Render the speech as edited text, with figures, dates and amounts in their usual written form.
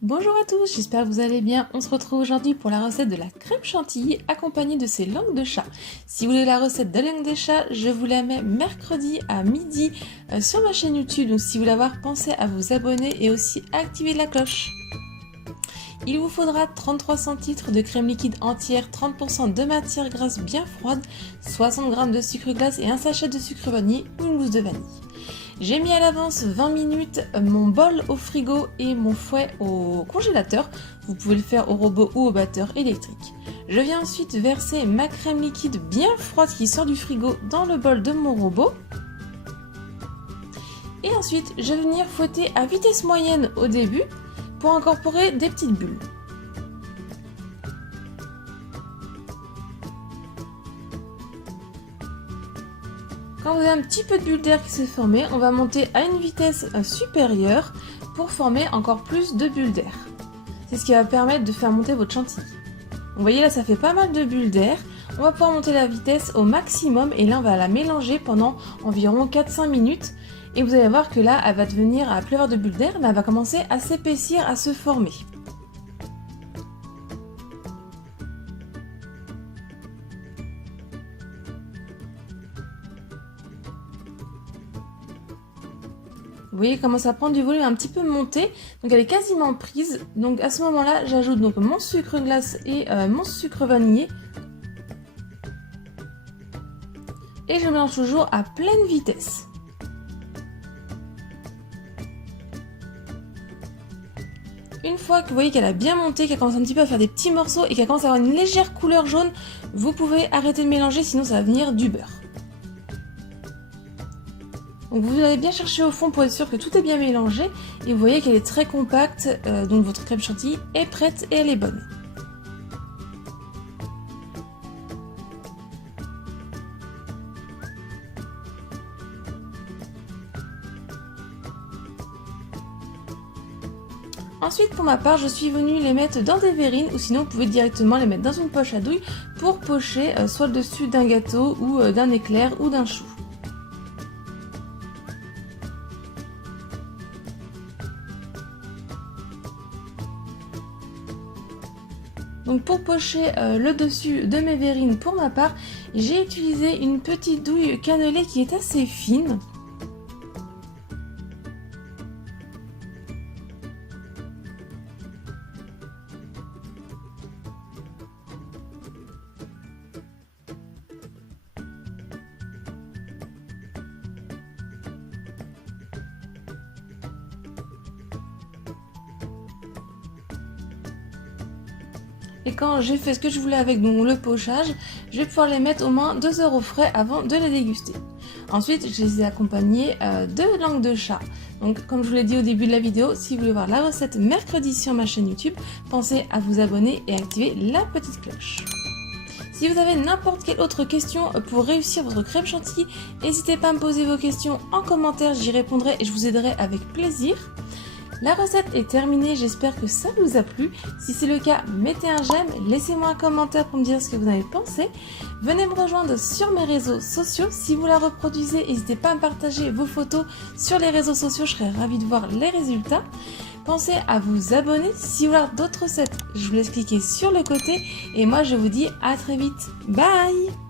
Bonjour à tous, j'espère que vous allez bien. On se retrouve aujourd'hui pour la recette de la crème chantilly accompagnée de ces langues de chat. Si vous voulez la recette de langue de chat, je vous la mets mercredi à midi sur ma chaîne YouTube. Donc si vous voulez la voir, pensez à vous abonner et aussi activer la cloche. Il vous faudra 33 centilitres de crème liquide entière, 30% de matière grasse bien froide, 60 g de sucre glace et un sachet de sucre vanille ou une gousse de vanille. J'ai mis à l'avance 20 minutes mon bol au frigo et mon fouet au congélateur. Vous pouvez le faire au robot ou au batteur électrique. Je viens ensuite verser ma crème liquide bien froide qui sort du frigo dans le bol de mon robot. Et ensuite, je vais venir fouetter à vitesse moyenne au début pour incorporer des petites bulles. Quand vous avez un petit peu de bulle d'air qui s'est formée, on va monter à une vitesse supérieure pour former encore plus de bulles d'air. C'est ce qui va permettre de faire monter votre chantilly. Vous voyez là, ça fait pas mal de bulles d'air. On va pouvoir monter la vitesse au maximum et là on va la mélanger pendant environ 4-5 minutes. Et vous allez voir que là, elle va devenir à plus avoir de bulles d'air, mais elle va commencer à s'épaissir, à se former. Vous voyez comment ça prend du volume un petit peu monté, donc elle est quasiment prise. Donc à ce moment-là, j'ajoute donc mon sucre glace et mon sucre vanillé. Et je mélange toujours à pleine vitesse. Une fois que vous voyez qu'elle a bien monté, qu'elle commence un petit peu à faire des petits morceaux et qu'elle commence à avoir une légère couleur jaune, vous pouvez arrêter de mélanger, sinon ça va venir du beurre. Donc vous allez bien chercher au fond pour être sûr que tout est bien mélangé et vous voyez qu'elle est très compacte, donc votre crème chantilly est prête et elle est bonne. Ensuite pour ma part, je suis venue les mettre dans des verrines ou sinon vous pouvez directement les mettre dans une poche à douille pour pocher soit le dessus d'un gâteau ou d'un éclair ou d'un chou. Donc pour pocher le dessus de mes verrines pour ma part, j'ai utilisé une petite douille cannelée qui est assez fine. Et quand j'ai fait ce que je voulais avec donc, le pochage, je vais pouvoir les mettre au moins 2 heures au frais avant de les déguster. Ensuite, je les ai accompagnés de langue de chat. Donc comme je vous l'ai dit au début de la vidéo, si vous voulez voir la recette mercredi sur ma chaîne YouTube, pensez à vous abonner et activer la petite cloche. Si vous avez n'importe quelle autre question pour réussir votre crème chantilly, n'hésitez pas à me poser vos questions en commentaire, j'y répondrai et je vous aiderai avec plaisir. La recette est terminée, j'espère que ça vous a plu. Si c'est le cas, mettez un j'aime, laissez-moi un commentaire pour me dire ce que vous en avez pensé. Venez me rejoindre sur mes réseaux sociaux. Si vous la reproduisez, n'hésitez pas à me partager vos photos sur les réseaux sociaux, je serai ravie de voir les résultats. Pensez à vous abonner. Si vous voulez d'autres recettes, je vous laisse cliquer sur le côté. Et moi, je vous dis à très vite. Bye!